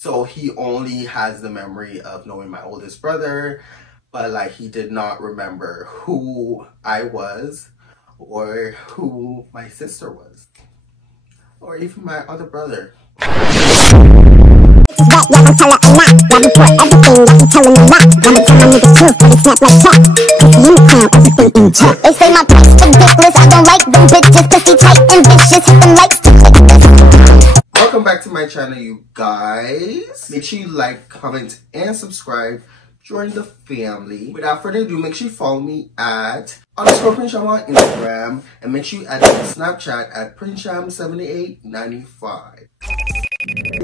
So he only has the memory of knowing my oldest brother, but like he did not remember who I was or who my sister was or even my other brother. They say my price ridiculous. I don't like them bitches, pussy tight and vicious. Hit them like Welcome back to my channel, you guys. Make sure you like, comment, and subscribe. Join the family. Without further ado, make sure you follow me at _PrinceSham on Instagram, and make sure you add me on Snapchat at PrinceSham7895.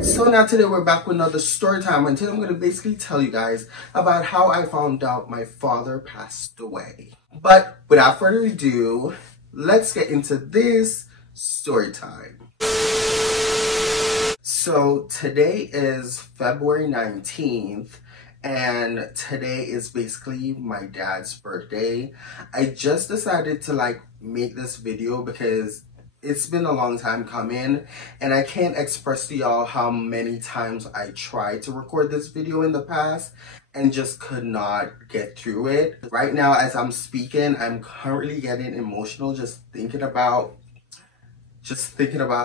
So now today we're back with another story time, and today I'm going to basically tell you guys about how I found out my father passed away. But without further ado, let's get into this story time. So today is February 19th, and today is basically my dad's birthday. I just decided to make this video because it's been a long time coming, and I can't express to y'all how many times I tried to record this video in the past and just could not get through it. Right now as I'm speaking, I'm currently getting emotional just thinking about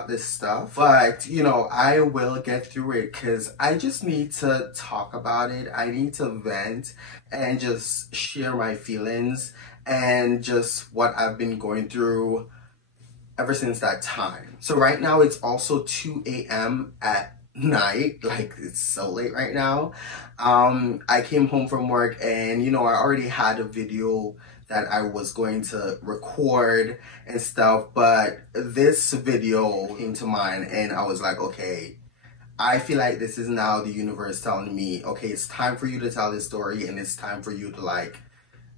this stuff. But you know, I will get through it because I just need to talk about it. I need to vent and just share my feelings and just what I've been going through ever since that time. So right now it's also 2 a.m. at night. Like, it's so late right now. I came home from work, and you know, I already had a video that I was going to record and stuff, but this video came to mind and I was like, okay, I feel like this is now the universe telling me, okay, it's time for you to tell this story, and it's time for you to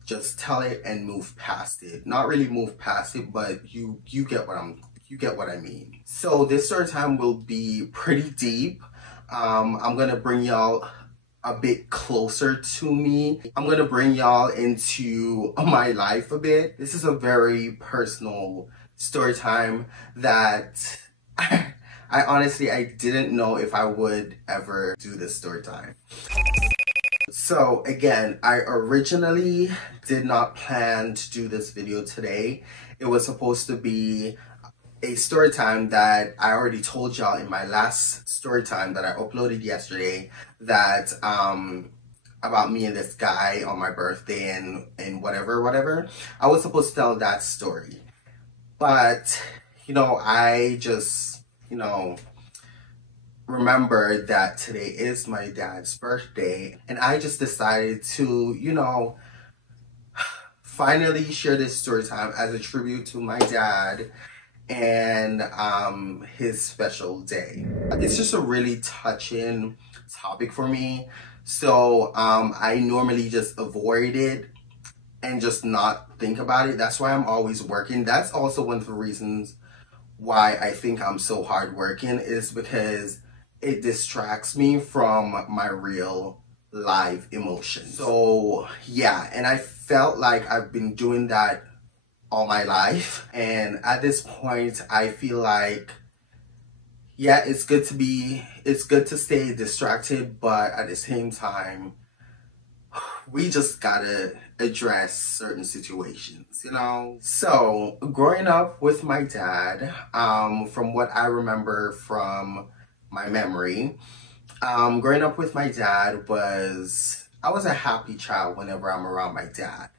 just tell it and move past it. Not really move past it, but you get what I mean. So this story time will be pretty deep. I'm gonna bring y'all a bit closer to me. I'm gonna bring y'all into my life a bit. This is a very personal story time that I honestly didn't know if I would ever do this story time. So again, I originally did not plan to do this video today. It was supposed to be a story time that I already told y'all in my last story time that I uploaded yesterday, that about me and this guy on my birthday and whatever. I was supposed to tell that story, but you know, I just, you know, remember that today is my dad's birthday, and I just decided to, you know, finally share this story time as a tribute to my dad and his special day. It's just a really touching topic for me, so I normally just avoid it and just not think about it. That's why I'm always working. That's also one of the reasons why I think I'm so hardworking, is because it distracts me from my real live emotions. So yeah, and I felt like I've been doing that all my life, and at this point I feel like, yeah, it's good to stay distracted, but at the same time we just gotta address certain situations, you know? So growing up with my dad, from what I remember from my memory, growing up with my dad I was a happy child whenever I'm around my dad.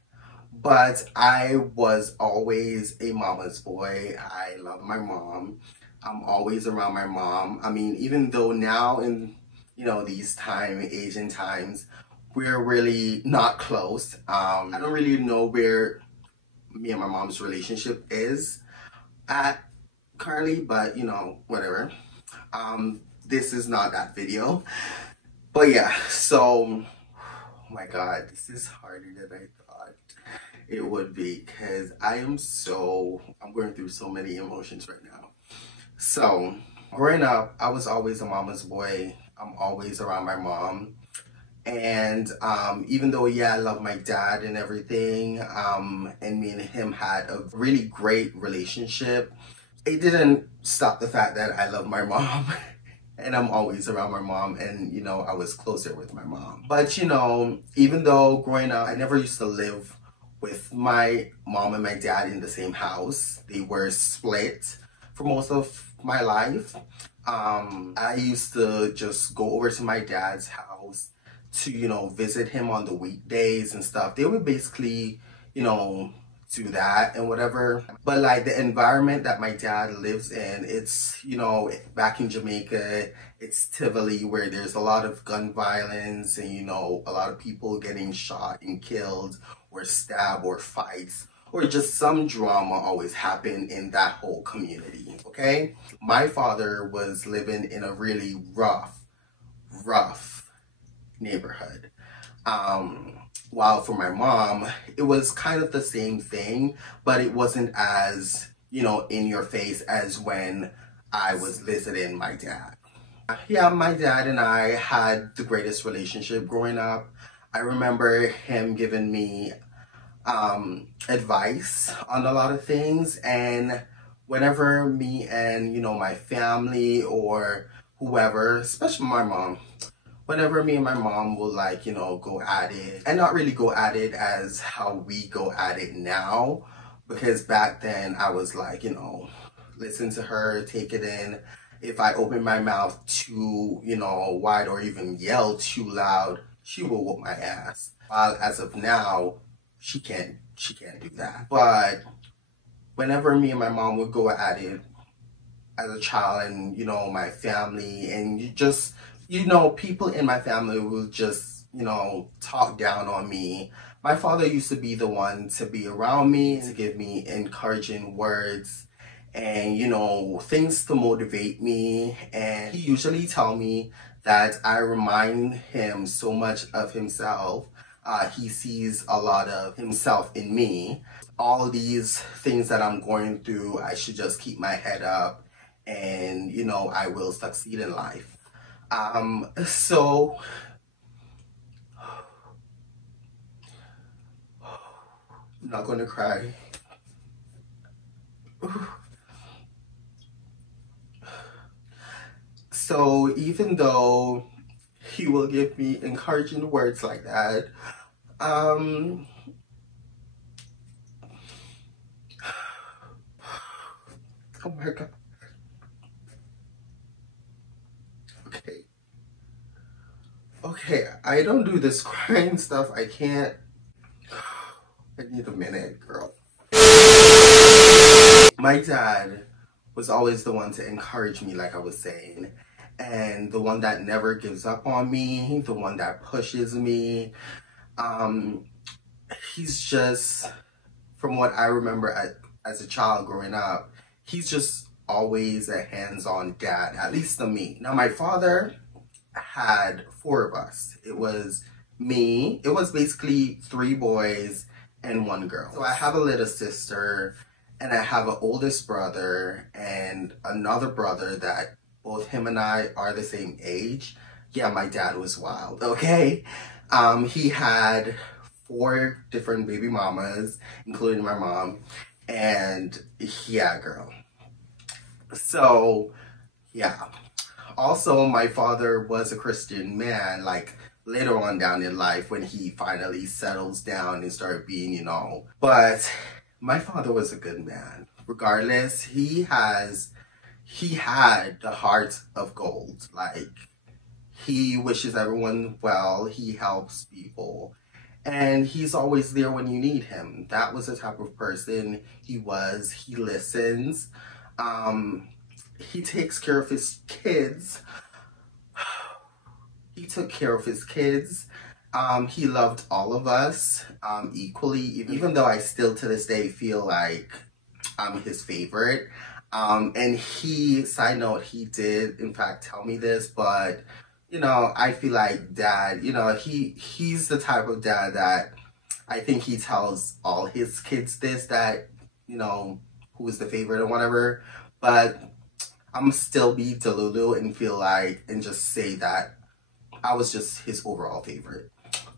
But I was always a mama's boy. I love my mom. I'm always around my mom. I mean, even though now in, you know, these Asian times, we're really not close. I don't really know where me and my mom's relationship is at currently, but you know, whatever. This is not that video. But yeah, so, oh my God, this is harder than I thought it would be, because I'm going through so many emotions right now. So growing up, I was always a mama's boy. I'm always around my mom, and even though, yeah, I love my dad and everything, and me and him had a really great relationship, it didn't stop the fact that I love my mom and I'm always around my mom, and you know, I was closer with my mom. But you know, even though growing up, I never used to live with my mom and my dad in the same house. They were split for most of my life. I used to just go over to my dad's house to, you know, visit him on the weekdays and stuff. They would basically, you know, do that and whatever. But like the environment that my dad lives in, it's, you know, back in Jamaica, it's Tivoli, where there's a lot of gun violence and, you know, a lot of people getting shot and killed or stabbed or fights or just some drama always happen in that whole community, okay? My father was living in a really rough neighborhood. While for my mom, it was kind of the same thing, but it wasn't as, you know, in your face as when I was visiting my dad. Yeah, my dad and I had the greatest relationship growing up. I remember him giving me advice on a lot of things, and whenever me and, you know, my family or whoever, especially my mom, whenever me and my mom will, like, you know, go at it, and not really go at it as how we go at it now, because back then I was like, you know, listen to her, take it in. If I open my mouth too, you know, wide or even yell too loud, she will whoop my ass. While as of now, she can't do that. But whenever me and my mom would go at it as a child, and you know, my family, and you just, you know, people in my family would just, you know, talk down on me. My father used to be the one to be around me, to give me encouraging words and, you know, things to motivate me. And he usually tell me that I remind him so much of himself. He sees a lot of himself in me. All these things that I'm going through, I should just keep my head up, and you know, I will succeed in life. So I'm not gonna cry. So even though he will give me encouraging words like that, oh my God. Okay, I don't do this crying stuff. I can't. I need a minute, girl. My dad was always the one to encourage me, like I was saying, and the one that never gives up on me, the one that pushes me. He's just, from what I remember as a child growing up, he's just always a hands-on dad, at least to me. Now, my father had four of us. It was me. It was basically three boys and one girl. So I have a little sister, and I have an oldest brother and another brother that both him and I are the same age. Yeah, my dad was wild, okay? He had four different baby mamas, including my mom, and yeah, girl. So, yeah. Also, my father was a Christian man, like later on down in life when he finally settles down and started being, you know. But my father was a good man. Regardless, he had the heart of gold. Like, he wishes everyone well, he helps people, and he's always there when you need him. That was the type of person he was. He listens. He takes care of his kids. He took care of his kids. He loved all of us equally, even though I still to this day feel like I'm his favorite. And he, side note, he did in fact tell me this, but you know, I feel like dad, you know, he's the type of dad that I think he tells all his kids this, that, you know, who is the favorite or whatever. But I'm still be Delulu and feel like, and just say that I was just his overall favorite.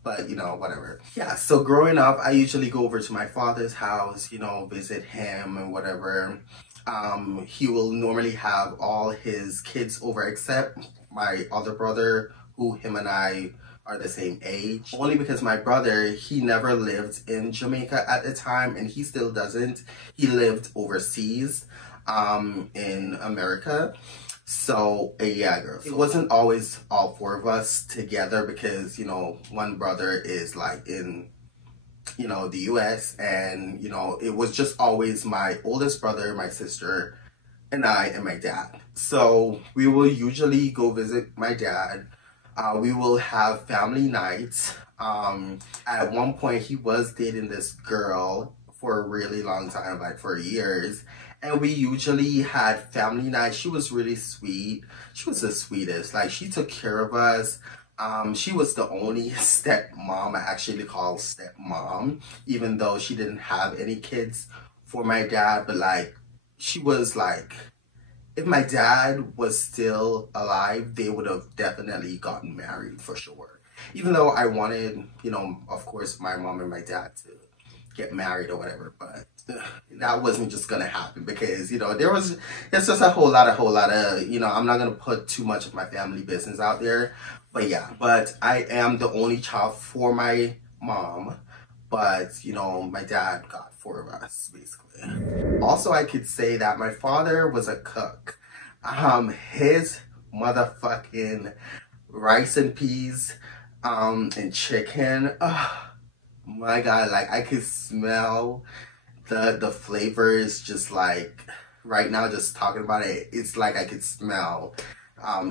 But, you know, whatever. Yeah, so growing up, I usually go over to my father's house, you know, visit him and whatever. He will normally have all his kids over except my other brother, who him and I are the same age. Only because my brother, he never lived in Jamaica at the time, and he still doesn't. He lived overseas in America. So yeah, girl, it wasn't always all four of us together because, you know, one brother is like in, you know, the US, and, you know, it was just always my oldest brother, my sister, and I, and my dad. So we will usually go visit my dad. We will have family nights. At one point, he was dating this girl for a really long time, like for years. And we usually had family nights. She was really sweet. She was the sweetest. Like, she took care of us. She was the only stepmom I actually call stepmom, even though she didn't have any kids for my dad. But like, she was like, if my dad was still alive, they would have definitely gotten married for sure. Even though I wanted, you know, of course, my mom and my dad to get married or whatever, but that wasn't just gonna happen because, you know, it's just a whole lot of, you know, I'm not gonna put too much of my family business out there. But yeah, but I am the only child for my mom, but, you know, my dad got four of us, basically. Also, I could say that my father was a cook. His motherfucking rice and peas, and chicken, oh my God, like, I could smell the flavors just like, right now, just talking about it, it's like I could smell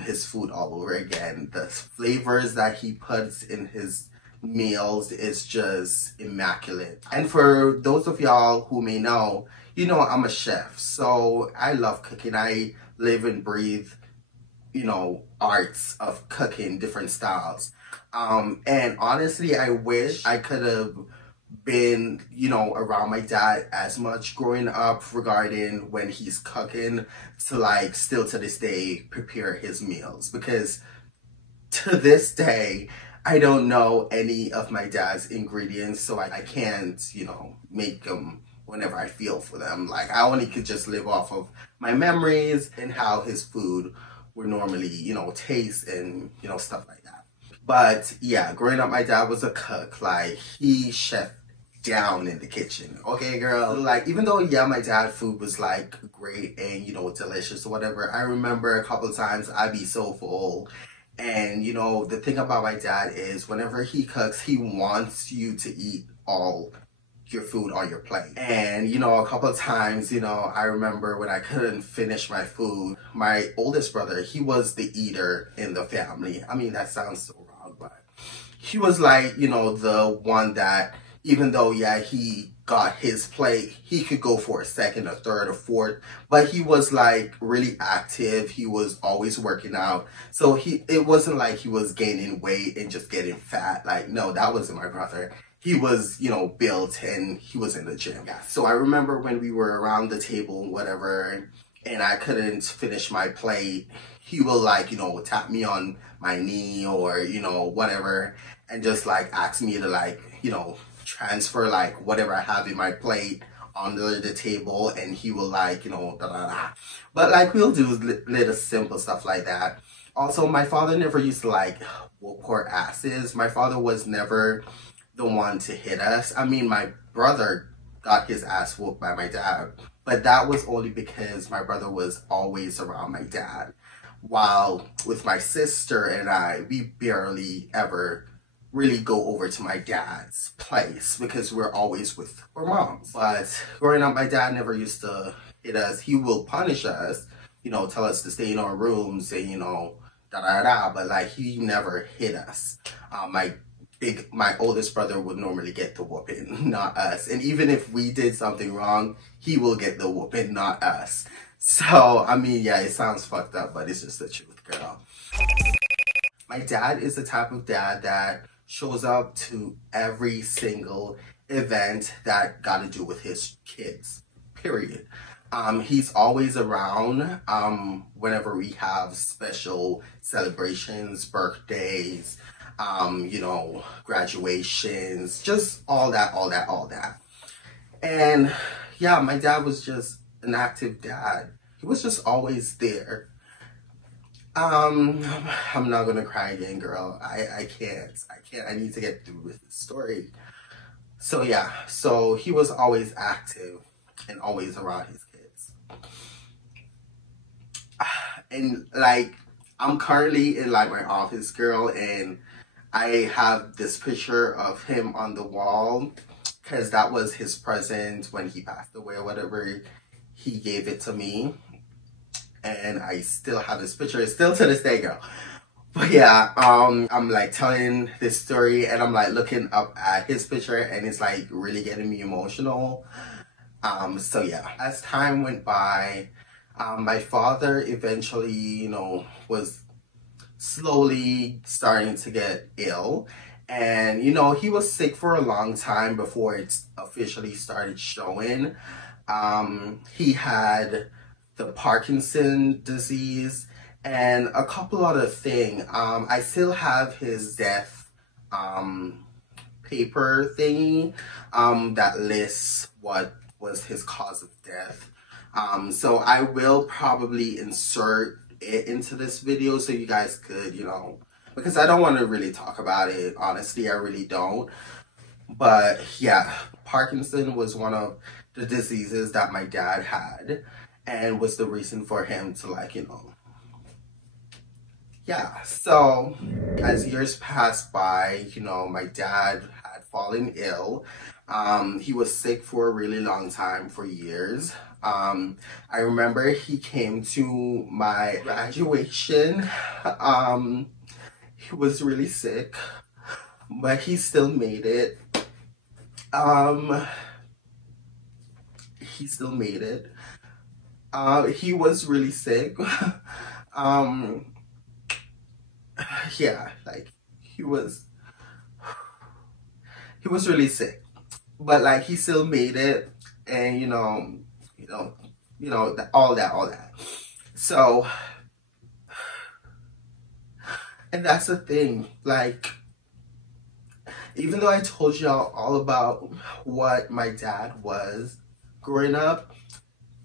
his food all over again. The flavors that he puts in his meals is just immaculate. And for those of y'all who may know, you know, I'm a chef, so I love cooking. I live and breathe, you know, arts of cooking, different styles. And honestly, I wish I could have been, you know, around my dad as much growing up regarding when he's cooking, to like still to this day prepare his meals, because to this day I don't know any of my dad's ingredients, so I can't, you know, make them whenever I feel for them. Like, I only could just live off of my memories and how his food would normally, you know, taste and, you know, stuff like that. But yeah, growing up, my dad was a cook. Like, he chefed down in the kitchen. Okay, girl. Like, even though, yeah, my dad's food was like great and, you know, delicious or whatever, I remember a couple of times I'd be so full. And, you know, the thing about my dad is whenever he cooks, he wants you to eat all your food on your plate. And, you know, a couple of times, you know, I remember when I couldn't finish my food, my oldest brother, he was the eater in the family. I mean, that sounds so wrong, but he was like, you know, the one that, even though, yeah, he got his plate, he could go for a second, a third, or fourth, but he was like really active. He was always working out. So it wasn't like he was gaining weight and just getting fat. Like, no, that wasn't my brother. He was, you know, built and he was in the gym. Yeah. So I remember when we were around the table, whatever, and I couldn't finish my plate, he will like, you know, tap me on my knee or, you know, whatever, and just like ask me to like, you know, transfer like whatever I have in my plate under the table, and he will like, you know, da da da. But like, we'll do little simple stuff like that. Also, my father never used to like whoop our asses. My father was never the one to hit us. I mean, my brother got his ass whooped by my dad, but that was only because my brother was always around my dad. While with my sister and I, we barely ever really go over to my dad's place because we're always with our moms. But growing up, my dad never used to hit us. He will punish us, you know, tell us to stay in our rooms and, you know, da da da, but like, he never hit us. My oldest brother would normally get the whooping, not us. And even if we did something wrong, he will get the whooping, not us. So, I mean, yeah, it sounds fucked up, but it's just the truth, girl. My dad is the type of dad that shows up to every single event that got to do with his kids, period. He's always around whenever we have special celebrations, birthdays, you know, graduations, just all that. And yeah, my dad was just an active dad. He was just always there. I'm not gonna cry again, girl. I can't. I need to get through with this story. So yeah, so he was always active and always around his kids. And like, I'm currently in like my office, girl, and I have this picture of him on the wall because that was his present when he passed away or whatever. He gave it to me, and I still have this picture. It's still to this day, girl. But yeah, I'm like telling this story, and I'm like looking up at his picture, and it's like really getting me emotional. So yeah, as time went by, my father eventually, you know, was slowly starting to get ill. And, you know, he was sick for a long time before it officially started showing. He had the Parkinson disease and a couple other things. I still have his death paper thingy that lists what was his cause of death. So I will probably insert it into this video so you guys could, you know, because I don't want to really talk about it. Honestly, I really don't. But yeah, Parkinson was one of the diseases that my dad had and was the reason for him to, like, you know, yeah. So as years passed by, you know, my dad had fallen ill. He was sick for a really long time, for years. I remember he came to my graduation. He was really sick, but he still made it. He still made it. He was really sick. Yeah, like he was really sick, but like he still made it, and all that. So, and that's the thing, like, even though I told y'all all about what my dad was growing up,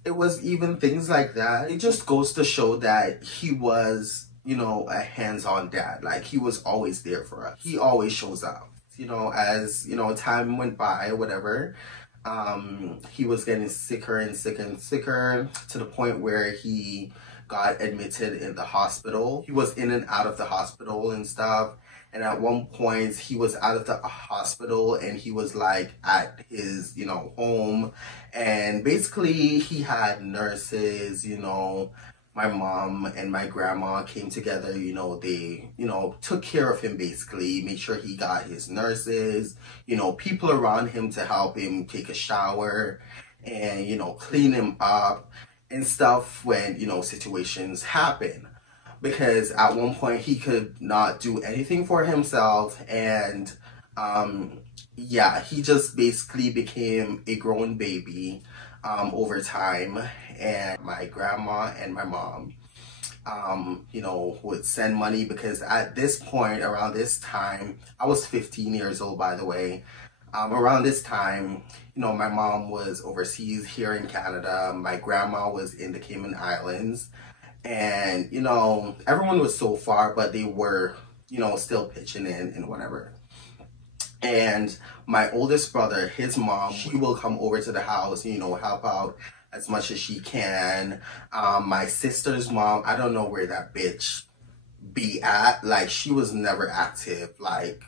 it was even things like that. It just goes to show that he was, you know, a hands-on dad. Like, he was always there for us. He always shows up. You know, as, you know, time went by or whatever, he was getting sicker and sicker and sicker to the point where he got admitted in the hospital. He was in and out of the hospital and stuff. And at one point he was out of the hospital and he was like at his, you know, home. And basically he had nurses, you know, my mom and my grandma came together, you know, they, you know, took care of him basically, made sure he got his nurses, you know, people around him to help him take a shower and, you know, clean him up and stuff when, you know, situations happen. Because at one point he could not do anything for himself, and yeah, he just basically became a grown baby over time. And my grandma and my mom, you know, would send money, because at this point, around this time, I was 15 years old, by the way. Around this time, you know, my mom was overseas here in Canada. My grandma was in the Cayman Islands. And, you know, everyone was so far, but they were, you know, still pitching in and whatever. And my oldest brother, his mom, she will come over to the house, you know, help out as much as she can. My sister's mom, I don't know where that bitch be at. Like, she was never active. Like,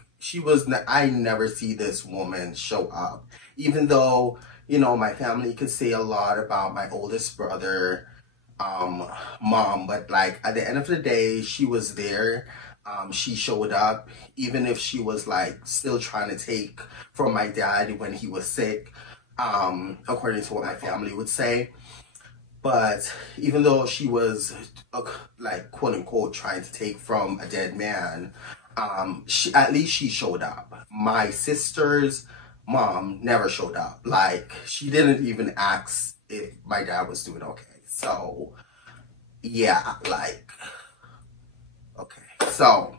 I never see this woman show up. Even though, you know, my family could say a lot about my oldest brother, mom, but like at the end of the day, she was there. She showed up, even if she was like still trying to take from my dad when he was sick, according to what my family would say. But even though she was like quote unquote trying to take from a dead man, at least she showed up. My sister's mom never showed up. Like, she didn't even ask if my dad was doing okay. So, yeah, like, okay. So,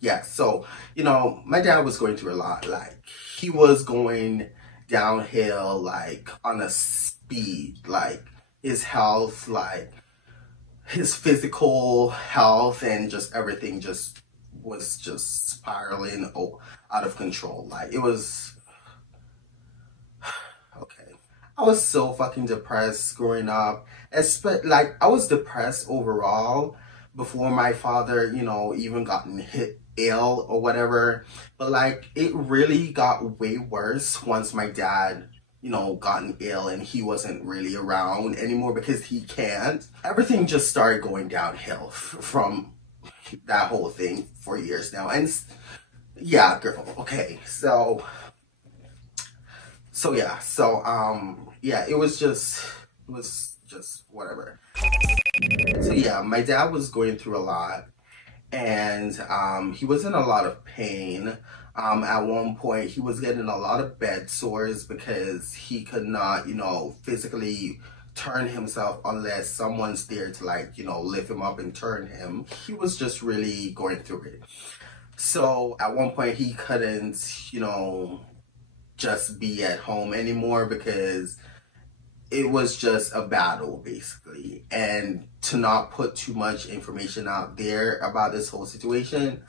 yeah, so, you know, my dad was going through a lot. Like, he was going downhill, like on a speed. Like his health, like his physical health, and just everything just was just spiraling out of control. Like it was okay. I was so fucking depressed growing up. Like I was depressed overall before my father, you know, even gotten hit ill or whatever. But like it really got way worse once my dad, you know, gotten ill and he wasn't really around anymore because he can't. Everything just started going downhill from that whole thing for years now. And yeah, girl. Okay, yeah, it was just whatever. So yeah, my dad was going through a lot, and he was in a lot of pain. At one point he was getting a lot of bed sores because he could not, you know, physically turn himself unless someone's there to, like, you know, lift him up and turn him. He was just really going through it. So at one point he couldn't, you know, just be at home anymore because it was just a battle basically. And to not put too much information out there about this whole situation,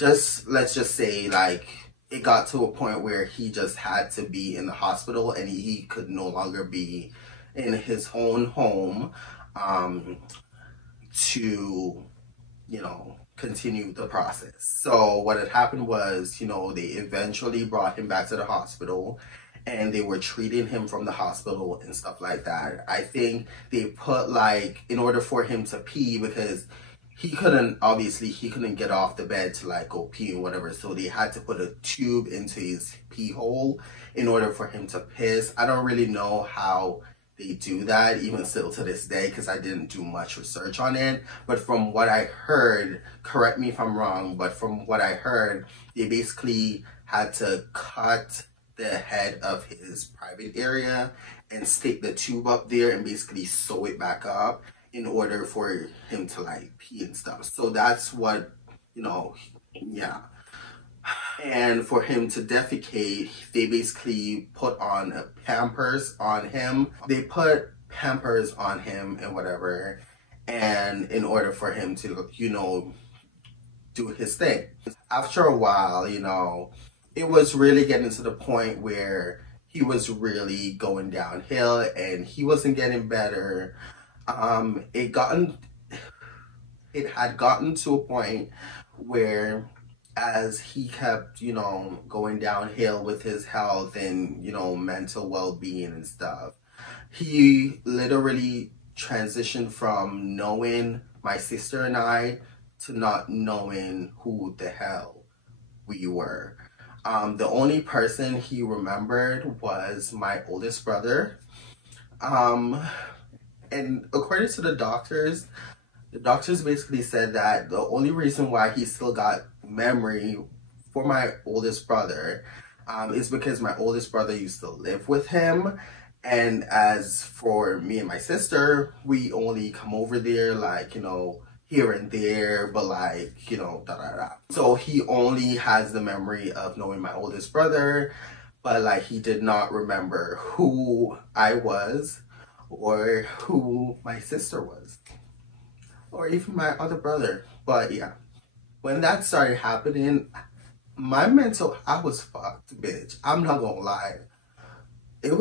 let's just say, like, it got to a point where he just had to be in the hospital and he could no longer be in his own home to, you know, continue the process. So what had happened was, you know, they eventually brought him back to the hospital and they were treating him from the hospital and stuff like that. I think they put, like, in order for him to pee, because he couldn't get off the bed to, like, go pee or whatever, so they had to put a tube into his pee hole in order for him to piss. I don't really know how they do that even still to this day because I didn't do much research on it, but from what I heard, correct me if I'm wrong, but from what I heard, they basically had to cut the head of his private area and stick the tube up there and basically sew it back up in order for him to, like, pee and stuff. So that's what, you know, yeah. And for him to defecate, they basically put on a Pampers on him. They put Pampers on him and whatever, and in order for him to, you know, do his thing. After a while, you know, it was really getting to the point where he was really going downhill and he wasn't getting better. It had gotten to a point where, as he kept, you know, going downhill with his health and, you know, mental well-being and stuff, he literally transitioned from knowing my sister and I to not knowing who the hell we were. The only person he remembered was my oldest brother. And according to the doctors basically said that the only reason why he still got memory for my oldest brother is because my oldest brother used to live with him. And as for me and my sister, we only come over there, like, you know, here and there, but, like, you know, da da da. So he only has the memory of knowing my oldest brother, but, like, he did not remember who I was or who my sister was or even my other brother. But yeah, when that started happening, I was fucked, bitch. I'm not gonna lie. I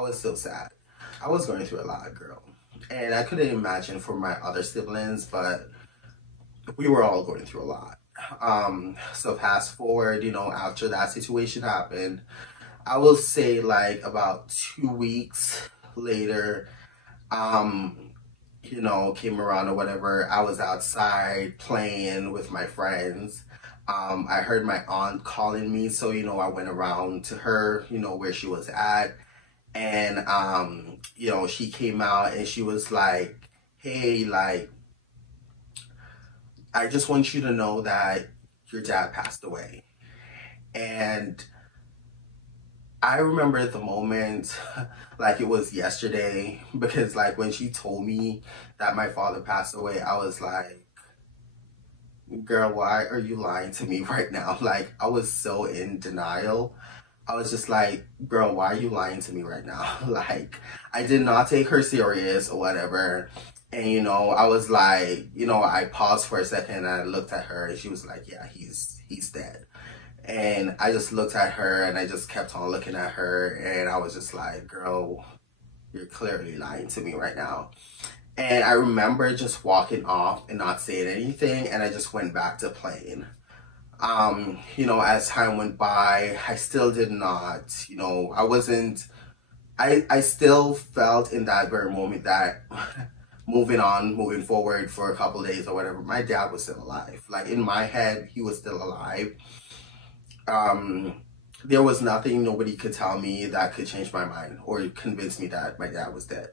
was so sad. I was going through a lot, girl. And I couldn't imagine for my other siblings, but we were all going through a lot. So fast forward, you know, after that situation happened, I will say, like, about 2 weeks later, you know, came around or whatever, I was outside playing with my friends. I heard my aunt calling me, so, you know, I went around to her, you know, where she was at. And, you know, she came out and she was like, hey, like, I just want you to know that your dad passed away. And I remember the moment like it was yesterday, because, like, when she told me that my father passed away, I was like, girl, why are you lying to me right now? Like, I was so in denial. I was just like, girl, why are you lying to me right now? Like, I did not take her serious or whatever. And, I was like, I paused for a second and I looked at her and she was like, yeah, he's dead. And I just looked at her and I just kept on looking at her and I was just like, girl, you're clearly lying to me right now. And I remember just walking off and not saying anything, and I just went back to playing. As time went by, I still did not, I still felt in that very moment that moving forward for a couple of days or whatever, my dad was still alive. Like, in my head, he was still alive. There was nothing nobody could tell me that could change my mind or convince me that my dad was dead.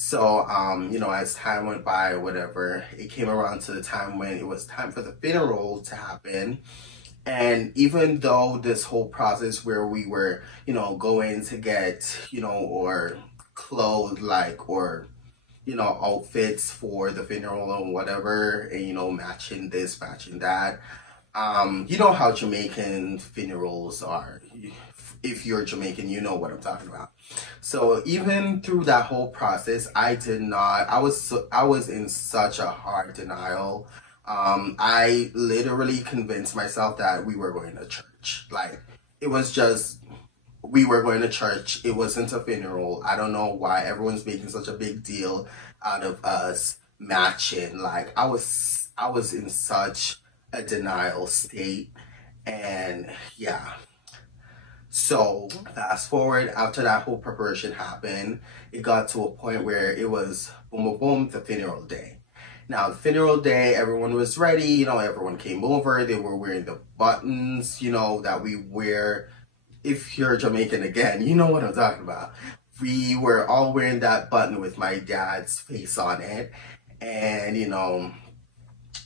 So, as time went by or whatever, it came around to the time when it was time for the funeral to happen. And even though this whole process where we were, going to get, or clothes, like, or, outfits for the funeral or whatever, and, matching this, matching that. You know how Jamaican funerals are. If you're Jamaican, you know what I'm talking about. So even through that whole process, I was in such a hard denial. I literally convinced myself that we were going to church. Like, it was just, we were going to church. It wasn't a funeral. I don't know why everyone's making such a big deal out of us matching. Like, I was in such a denial state. And yeah. So fast forward, after that whole preparation happened, it got to a point where it was boom, boom, boom, the funeral day. Now, the funeral day, everyone was ready, everyone came over, they were wearing the buttons, that we wear. If you're Jamaican again, you know what I'm talking about. We were all wearing that button with my dad's face on it, and,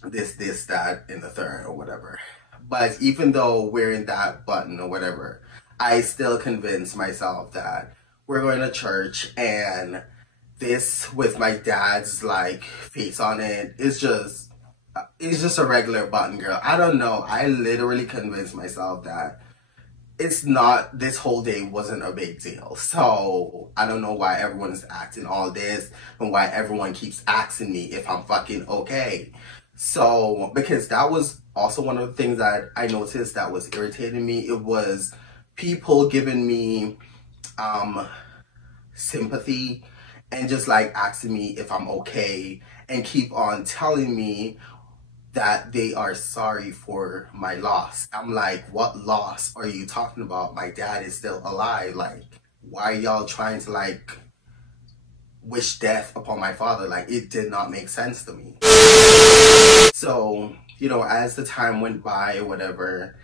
this, that, and the third, or whatever. But even though wearing that button or whatever, I still convinced myself that we're going to church, and this with my dad's like face on it is just a regular button, girl. I don't know. I literally convinced myself that this whole day wasn't a big deal. So I don't know why everyone's acting all this and why everyone keeps asking me if I'm fucking okay. So, because that was also one of the things that I noticed that was irritating me. It was people giving me sympathy and just like asking me if I'm okay and keep on telling me that they are sorry for my loss. I'm like, what loss are you talking about? My dad is still alive. Like, why are y'all trying to like wish death upon my father? Like, it did not make sense to me. So, as the time went by or whatever,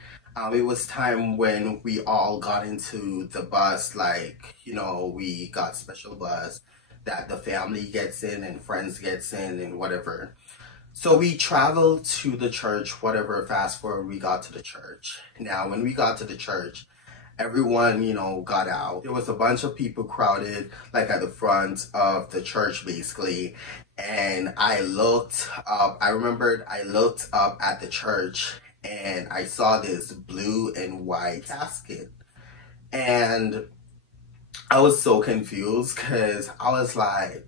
it was time when we all got into the bus, like, we got special bus that the family gets in and friends gets in and whatever. So we traveled to the church, whatever, fast forward, we got to the church. Now, when we got to the church, everyone, got out. There was a bunch of people crowded, like at the front of the church, basically. And I looked up, I remembered I looked up at the church and I saw this blue and white casket. And I was so confused because I was like,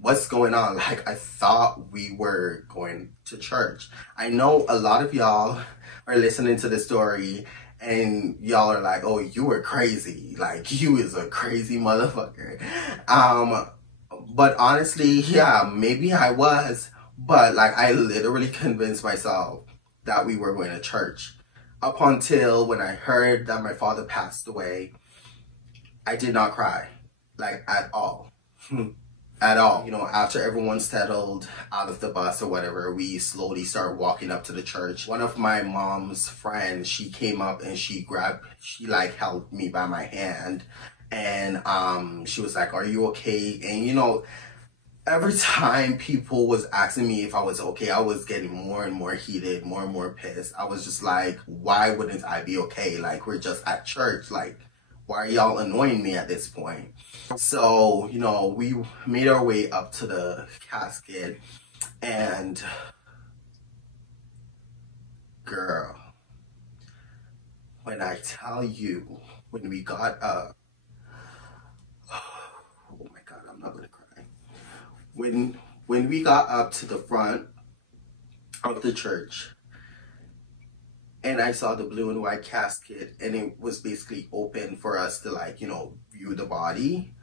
what's going on? Like, I thought we were going to church. I know a lot of y'all are listening to this story and y'all are like, oh, you were crazy. Like, you is a crazy motherfucker. But honestly, yeah, maybe I was. But, like, I literally convinced myself that we were going to church. Up until when I heard that my father passed away, I did not cry. Like, at all. At all. After everyone settled out of the bus or whatever, we slowly started walking up to the church. One of my mom's friends, she came up and she like held me by my hand. And she was like, are you okay? And every time people was asking me if I was okay, I was getting more and more heated, more and more pissed. I was just like, why wouldn't I be okay? Like, we're just at church. Like, why are y'all annoying me at this point? So, we made our way up to the casket, and Girl, when I tell you, when we got up, oh my God, I'm not gonna cry. When we got up to the front of the church, and I saw the blue and white casket, and it was basically open for us to, like, you know, view the body.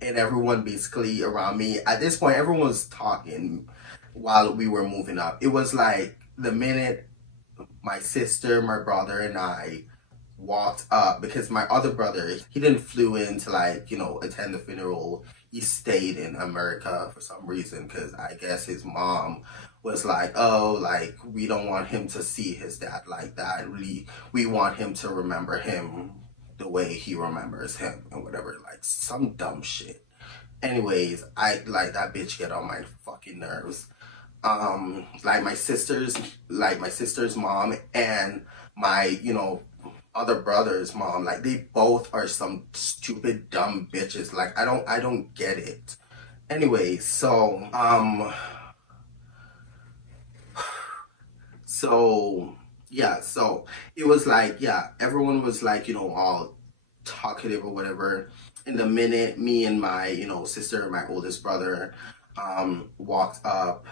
And everyone basically around me, at this point, everyone was talking while we were moving up. It was like the minute my sister, my brother, and I walked up, because my other brother, he didn't flew in to, like, you know, attend the funeral. He stayed in America for some reason, because I guess his mom was like, oh, like, we don't want him to see his dad like that. We want him to remember him the way he remembers him, and whatever, like some dumb shit. Anyways, I like that bitch get on my fucking nerves. Like my sister's mom and my, you know, other brother's mom, like they both are some stupid dumb bitches. Like I don't get it. Anyways, so yeah, so it was like, yeah, everyone was like, you know, all talkative or whatever. And the minute me and my, you know, sister and my oldest brother walked up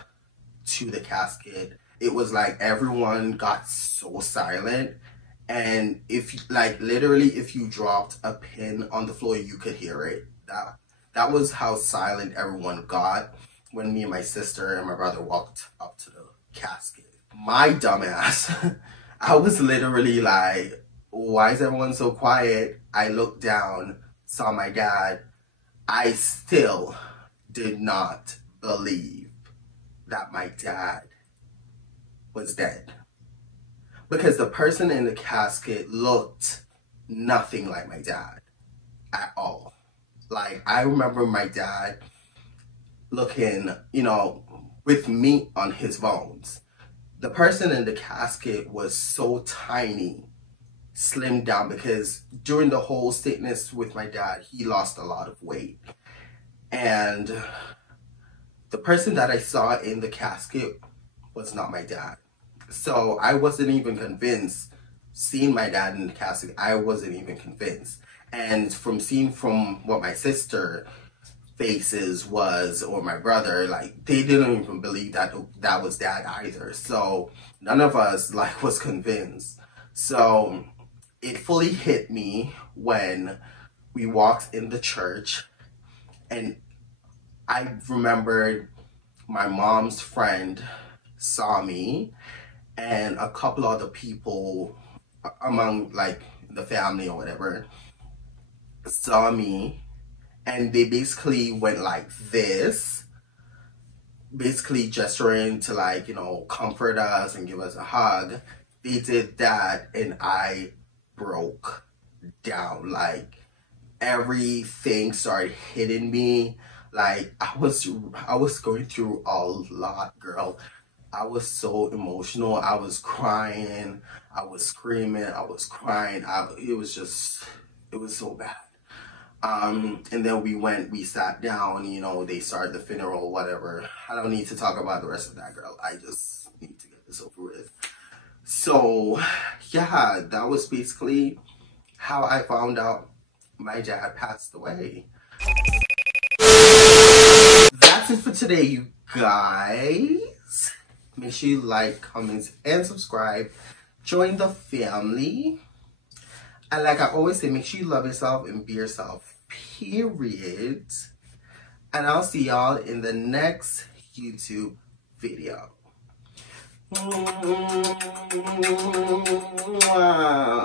to the casket, it was like everyone got so silent. And if, like, literally if you dropped a pin on the floor, you could hear it. That was how silent everyone got when me and my sister and my brother walked up to the casket. My dumbass, I was literally like, why is everyone so quiet? I looked down, saw my dad. I still did not believe that my dad was dead, because the person in the casket looked nothing like my dad at all. Like, I remember my dad looking, you know, with meat on his bones. The person in the casket was so tiny, slimmed down, because during the whole sickness with my dad, he lost a lot of weight. And the person that I saw in the casket was not my dad. So I wasn't even convinced. Seeing my dad in the casket, I wasn't even convinced. And from what my sister faces was, or my brother, like, they didn't even believe that that was dad either. So none of us, like, was convinced. So it fully hit me when we walked in the church, and I remembered my mom's friend saw me, and a couple other people among, like, the family or whatever saw me, and they basically went like this, basically gesturing to, like, you know, comfort us and give us a hug. They did that, and I broke down. Like, everything started hitting me. Like, I was going through a lot, girl. I was so emotional. I was crying. I was screaming. I was crying. It was so bad. And then we sat down, you know, they started the funeral, whatever. I don't need to talk about the rest of that, girl. I just need to get this over with. So, yeah, that was basically how I found out my dad passed away. That's it for today, you guys. Make sure you like, comment, and subscribe. Join the family. And like I always say, make sure you love yourself and be yourself. Period. And I'll see y'all in the next YouTube video. Wow.